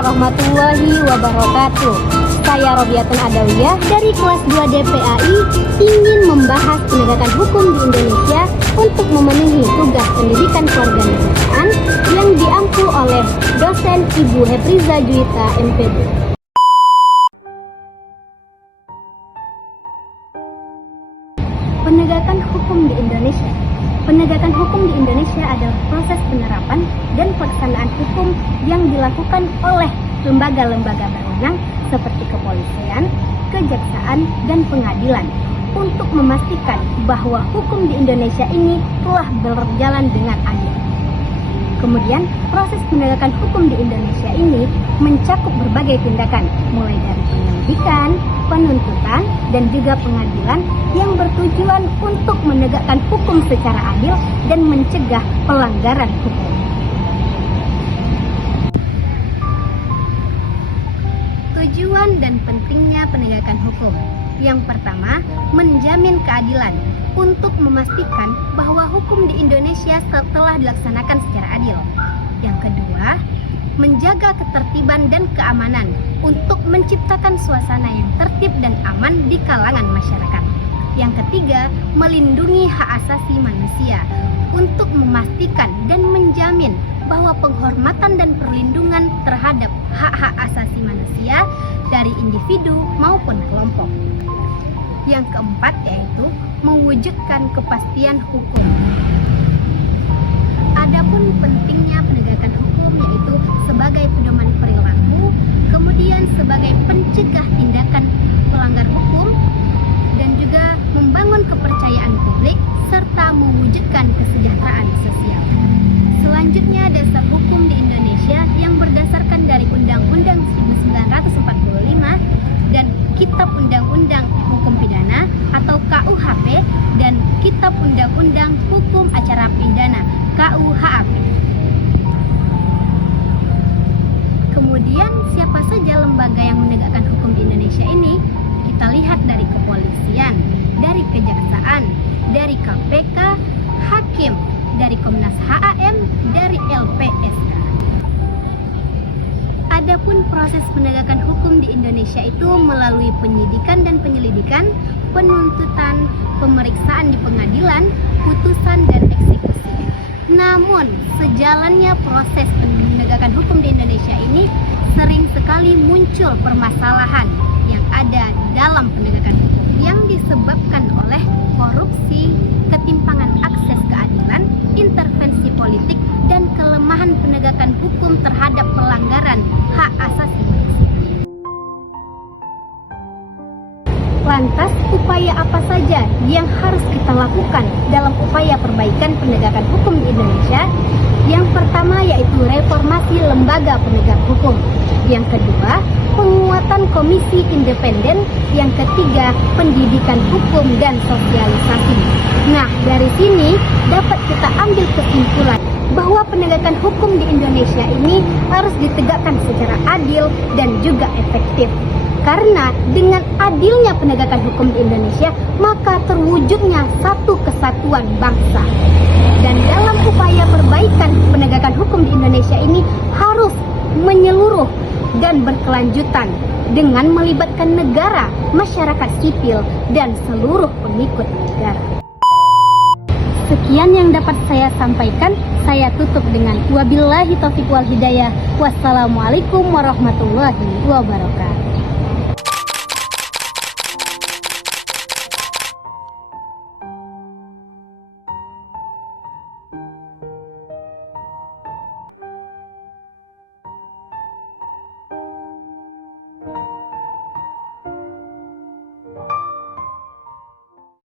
warahmatullahi wabarakatuh. Saya Robiatun Adawiyah dari kelas 2 DPAI ingin membahas penegakan hukum di Indonesia untuk memenuhi tugas pendidikan kewarganegaraan yang diampu oleh dosen Ibu Hepriza Juwita MPD. Penegakan hukum di Indonesia. Penegakan hukum di Indonesia adalah proses penerapan dan pelaksanaan hukum yang dilakukan oleh lembaga-lembaga berwenang seperti kepolisian, kejaksaan, dan pengadilan untuk memastikan bahwa hukum di Indonesia ini telah berjalan dengan adil. Kemudian, proses penegakan hukum di Indonesia ini mencakup berbagai tindakan, mulai dari penyelidikan, penuntutan, dan juga pengadilan yang bertujuan untuk menegakkan hukum secara adil dan mencegah pelanggaran hukum. Tujuan dan pentingnya penegakan hukum. Yang pertama, menjamin keadilan untuk memastikan bahwa hukum di Indonesia telah dilaksanakan secara adil. Yang kedua, menjaga ketertiban dan keamanan untuk menciptakan suasana yang tertib dan aman di kalangan masyarakat. Yang ketiga, melindungi hak asasi manusia untuk memastikan dan menjamin bahwa penghormatan dan perlindungan terhadap hak-hak asasi manusia dari individu maupun kelompok. Yang keempat yaitu mewujudkan kepastian hukum. Adapun pentingnya penegakan hukum yaitu sebagai pedoman perilaku, kemudian sebagai pencegah tindakan pelanggar hukum, dan juga membangun kepercayaan publik serta mewujudkan kesejahteraan sosial. Selanjutnya, dasar hukum di Indonesia yang berdasarkan dari Undang-Undang 1945 dan Kitab Undang-Undang Hukum Pidana atau KUHP dan Kitab Undang-Undang Hukum Acara Pidana KUHAP. Kemudian, siapa saja lembaga yang menegakkan hukum di Indonesia ini? Kita lihat dari kepolisian, dari kejaksaan, dari KPK, hakim, dari Komnas HAM, dari LPSK. Adapun proses penegakan hukum di Indonesia itu melalui penyidikan dan penyelidikan, penuntutan, pemeriksaan di pengadilan, putusan, dan eksekusi. Namun, sejalannya proses penegakan hukum di Indonesia ini sering sekali muncul permasalahan yang ada dalam penegakan hukum yang disebabkan oleh korupsi, ketimpangan akses keadilan, intervensi politik, dan kelemahan penegakan hukum terhadap pelanggaran hak asasi manusia. Lantas, upaya apa saja yang harus kita lakukan dalam upaya perbaikan penegakan hukum di Indonesia? Yang pertama yaitu reformasi lembaga penegak hukum. Yang kedua, penguatan komisi independen. Yang ketiga, pendidikan hukum dan sosialisasi. Nah, dari sini dapat kita ambil kesimpulan bahwa penegakan hukum di Indonesia ini harus ditegakkan secara adil dan juga efektif. Karena dengan adilnya penegakan hukum di Indonesia, maka terwujudnya satu kesatuan bangsa. Dan dalam upaya perbaikan penegakan hukum di Indonesia ini harus menyeluruh dan berkelanjutan dengan melibatkan negara, masyarakat sipil, dan seluruh pengikut negara. Sekian yang dapat saya sampaikan. Saya tutup dengan wabillahi taufiq wal hidayah. Wassalamualaikum warahmatullahi wabarakatuh.